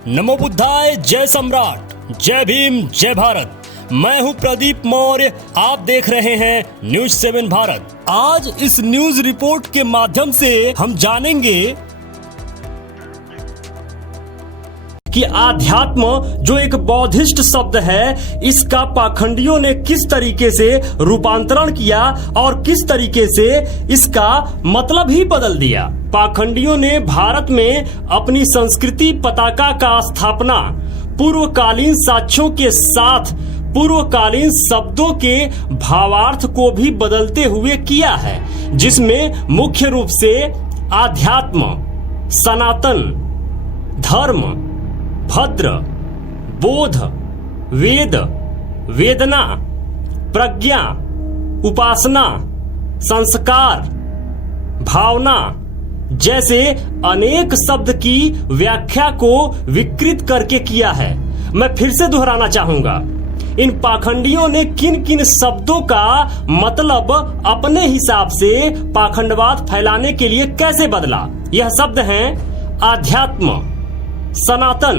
नमो बुद्धाय, जय सम्राट, जय भीम, जय भारत। मैं हूं प्रदीप मौर्य, आप देख रहे हैं न्यूज 7 भारत। आज इस न्यूज रिपोर्ट के माध्यम से हम जानेंगे कि आध्यात्म जो एक बौद्धिस्ट शब्द है, इसका पाखंडियों ने किस तरीके से रूपांतरण किया और किस तरीके से इसका मतलब ही बदल दिया। पाखंडियों ने भारत में अपनी संस्कृति पताका का स्थापना पूर्वकालीन साक्ष्यों के साथ पूर्वकालीन शब्दों के भावार्थ को भी बदलते हुए किया है, जिसमें मुख्य रूप से आध्यात्म, सनातन, धर्म, भद्र, बोध, वेद, वेदना, प्रज्ञा, उपासना, संस्कार, भावना जैसे अनेक शब्द की व्याख्या को विकृत करके किया है। मैं फिर से दोहराना चाहूंगा, इन पाखंडियों ने किन किन शब्दों का मतलब अपने हिसाब से पाखंडवाद फैलाने के लिए कैसे बदला। यह शब्द हैं आध्यात्म, सनातन,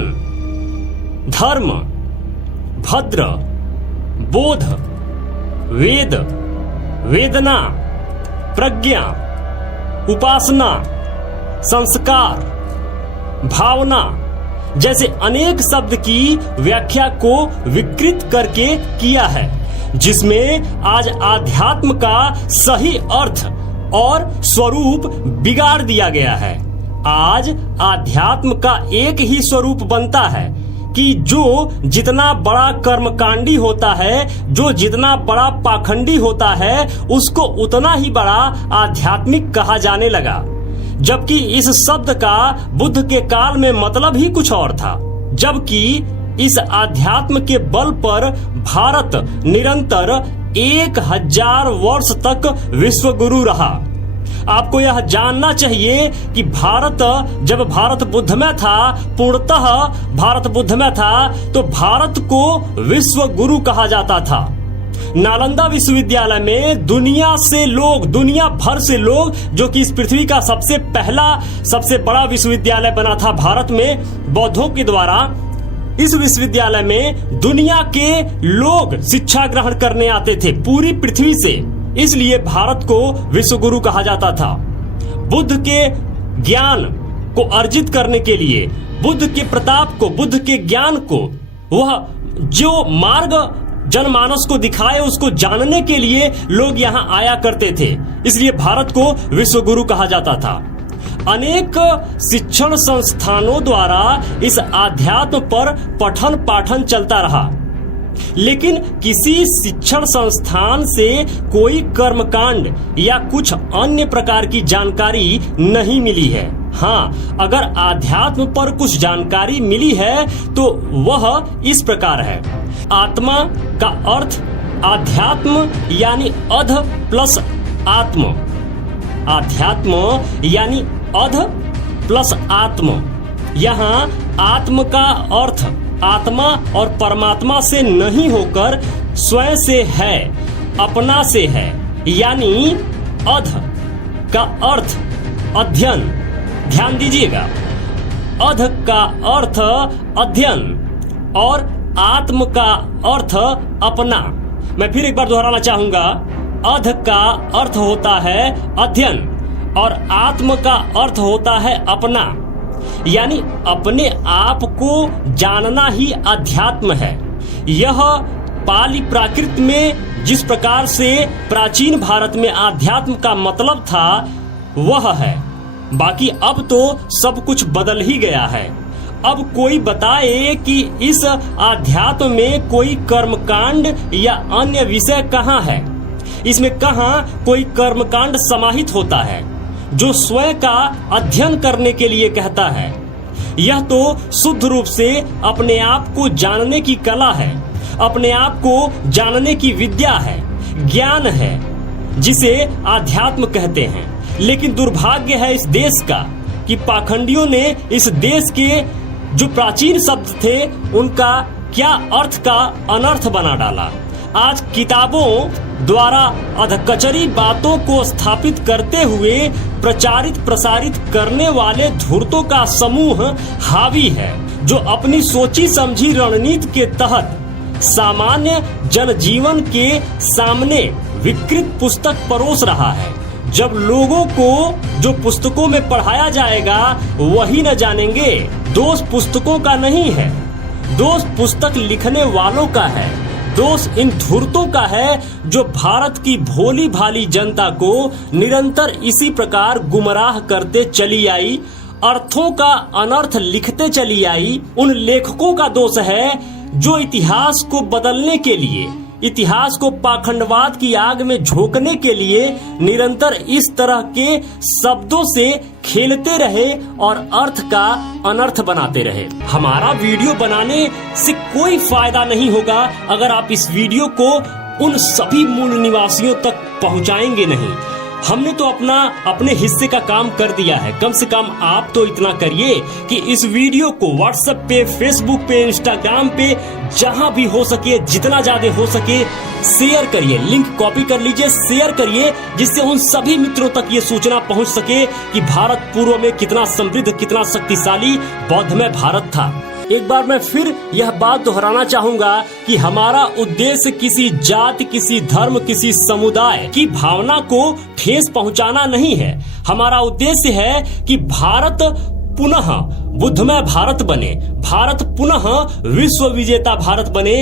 धर्म, भद्र, बोध, वेद, वेदना, प्रज्ञा, उपासना, संस्कार, भावना जैसे अनेक शब्द की व्याख्या को विकृत करके किया है, जिसमें आज आध्यात्म का सही अर्थ और स्वरूप बिगाड़ दिया गया है। आज आध्यात्म का एक ही स्वरूप बनता है कि जो जितना बड़ा कर्मकांडी होता है, जो जितना बड़ा पाखंडी होता है, उसको उतना ही बड़ा आध्यात्मिक कहा जाने लगा, जबकि इस शब्द का बुद्ध के काल में मतलब ही कुछ और था। जबकि इस आध्यात्म के बल पर भारत निरंतर 1000 वर्ष तक विश्व गुरु रहा। आपको यह जानना चाहिए कि जब भारत बुद्ध में था, पूर्णतः भारत बुद्ध में था, तो भारत को विश्व गुरु कहा जाता था। नालंदा विश्वविद्यालय में दुनिया भर से लोग, जो कि इस पृथ्वी का सबसे बड़ा विश्वविद्यालय बना था भारत में बौद्धों के द्वारा, इस विश्वविद्यालय में दुनिया के लोग शिक्षा ग्रहण करने आते थे पूरी पृथ्वी से, इसलिए भारत को विश्व गुरु कहा जाता था। बुद्ध के ज्ञान को अर्जित करने के लिए, बुद्ध के प्रताप को, बुद्ध के ज्ञान को, वह जो मार्ग जनमानस को दिखाए, उसको जानने के लिए लोग यहाँ आया करते थे, इसलिए भारत को विश्व गुरु कहा जाता था। अनेक शिक्षण संस्थानों द्वारा इस आध्यात्म पर पठन पाठन चलता रहा, लेकिन किसी शिक्षण संस्थान से कोई कर्मकांड या कुछ अन्य प्रकार की जानकारी नहीं मिली है। हाँ, अगर आध्यात्म पर कुछ जानकारी मिली है तो वह इस प्रकार है। आत्मा का अर्थ आध्यात्म यानी अध प्लस आत्म, आध्यात्म यानी अध प्लस आत्म। यहाँ आत्म का अर्थ आत्मा और परमात्मा से नहीं होकर स्वयं से है, अपना से है, यानी अध का अर्थ अध्ययन। ध्यान दीजिएगा, अध का अर्थ अध्ययन और आत्म का अर्थ अपना। मैं फिर एक बार दोहराना चाहूंगा, अध का अर्थ होता है अध्ययन और आत्म का अर्थ होता है अपना, यानी अपने आप को जानना ही अध्यात्म है। यह पाली प्राकृत में जिस प्रकार से प्राचीन भारत में अध्यात्म का मतलब था वह है। बाकी अब तो सब कुछ बदल ही गया है। अब कोई बताए कि इस अध्यात्म में कोई कर्मकांड या अन्य विषय कहाँ है, इसमें कहाँ कोई कर्मकांड समाहित होता है जो स्वयं का अध्ययन करने के लिए कहता है। यह तो शुद्ध रूप से अपने आप को जानने की कला है, अपने आप को जानने की विद्या है, ज्ञान है, जिसे आध्यात्म कहते हैं। लेकिन दुर्भाग्य है इस देश का कि पाखंडियों ने इस देश के जो प्राचीन शब्द थे उनका क्या अर्थ का अनर्थ बना डाला। आज किताबों द्वारा अधकचरी बातों को स्थापित करते हुए प्रचारित प्रसारित करने वाले धूर्तों का समूह हावी है, जो अपनी सोची समझी रणनीति के तहत सामान्य जनजीवन के सामने विकृत पुस्तक परोस रहा है। जब लोगों को जो पुस्तकों में पढ़ाया जाएगा वही न जानेंगे। दोष पुस्तकों का नहीं है, दोष पुस्तक लिखने वालों का है। दोष इन धूर्तों का है जो भारत की भोली भाली जनता को निरंतर इसी प्रकार गुमराह करते चली आई, अर्थों का अनर्थ लिखते चली आई। उन लेखकों का दोष है जो इतिहास को बदलने के लिए, इतिहास को पाखंडवाद की आग में झोंकने के लिए निरंतर इस तरह के शब्दों से खेलते रहे और अर्थ का अनर्थ बनाते रहे। हमारा वीडियो बनाने से कोई फायदा नहीं होगा अगर आप इस वीडियो को उन सभी मूल निवासियों तक पहुंचाएंगे नहीं। हमने तो अपने हिस्से का काम कर दिया है। कम से कम आप तो इतना करिए कि इस वीडियो को व्हाट्सएप पे, फेसबुक पे, इंस्टाग्राम पे, जहां भी हो सके, जितना ज्यादा हो सके शेयर करिए। लिंक कॉपी कर लीजिए, शेयर करिए, जिससे उन सभी मित्रों तक ये सूचना पहुंच सके कि भारत पूर्व में कितना समृद्ध, कितना शक्तिशाली बौद्धमय भारत था। एक बार मैं फिर यह बात दोहराना चाहूंगा कि हमारा उद्देश्य किसी जाति, किसी धर्म, किसी समुदाय की भावना को ठेस पहुंचाना नहीं है। हमारा उद्देश्य है कि भारत पुनः बुद्धमय भारत बने, भारत पुनः विश्व विजेता भारत बने।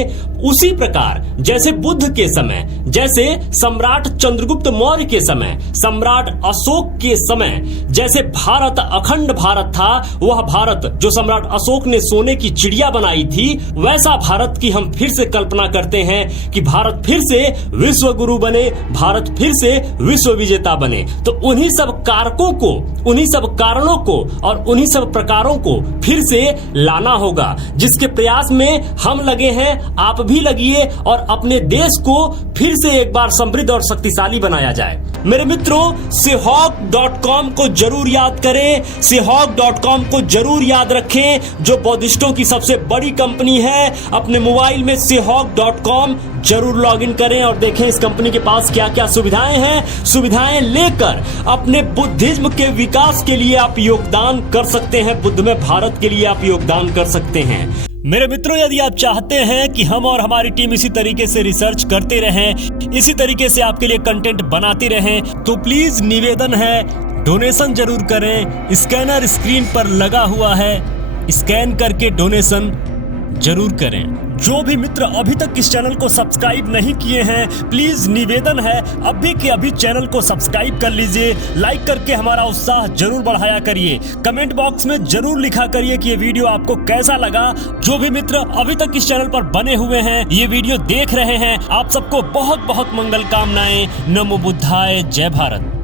उसी प्रकार जैसे बुद्ध के समय, जैसे सम्राट चंद्रगुप्त मौर्य के समय, सम्राट अशोक के समय जैसे भारत अखंड भारत था, वह भारत जो सम्राट अशोक ने सोने की चिड़िया बनाई थी, वैसा भारत की हम फिर से कल्पना करते हैं कि भारत फिर से विश्व गुरु बने, भारत फिर से विश्व विजेता बने। तो उन्हीं सब कारकों को, उन्हीं सब कारणों को और उन्हीं सब प्रकारों को फिर से लाना होगा, जिसके प्रयास में हम लगे हैं। आप भी लगिए और अपने देश को फिर से एक बार समृद्ध और शक्तिशाली बनाया जाए। मेरे मित्रों, Sehawk.com को जरूर याद करें, Sehawk.com को जरूर याद रखें, जो बौद्धिस्टों की सबसे बड़ी कंपनी है। अपने मोबाइल में Sehawk.com जरूर लॉगिन करें और देखें इस कंपनी के पास क्या क्या सुविधाएं हैं। सुविधाएं लेकर अपने बुद्धिज्म के विकास के लिए आप योगदान कर सकते हैं, बुद्धमय भारत के लिए आप योगदान कर सकते हैं। मेरे मित्रों, यदि आप चाहते हैं कि हम और हमारी टीम इसी तरीके से रिसर्च करते रहें, इसी तरीके से आपके लिए कंटेंट बनाते रहें, तो प्लीज निवेदन है, डोनेशन जरूर करें। स्कैनर स्क्रीन पर लगा हुआ है, स्कैन करके डोनेशन जरूर करें। जो भी मित्र अभी तक इस चैनल को सब्सक्राइब नहीं किए हैं, प्लीज निवेदन है अभी के अभी चैनल को सब्सक्राइब कर लीजिए। लाइक करके हमारा उत्साह जरूर बढ़ाया करिए। कमेंट बॉक्स में जरूर लिखा करिए कि ये वीडियो आपको कैसा लगा। जो भी मित्र अभी तक इस चैनल पर बने हुए हैं, ये वीडियो देख रहे हैं, आप सबको बहुत बहुत मंगल कामनाएं। नमो बुद्धाय, जय भारत।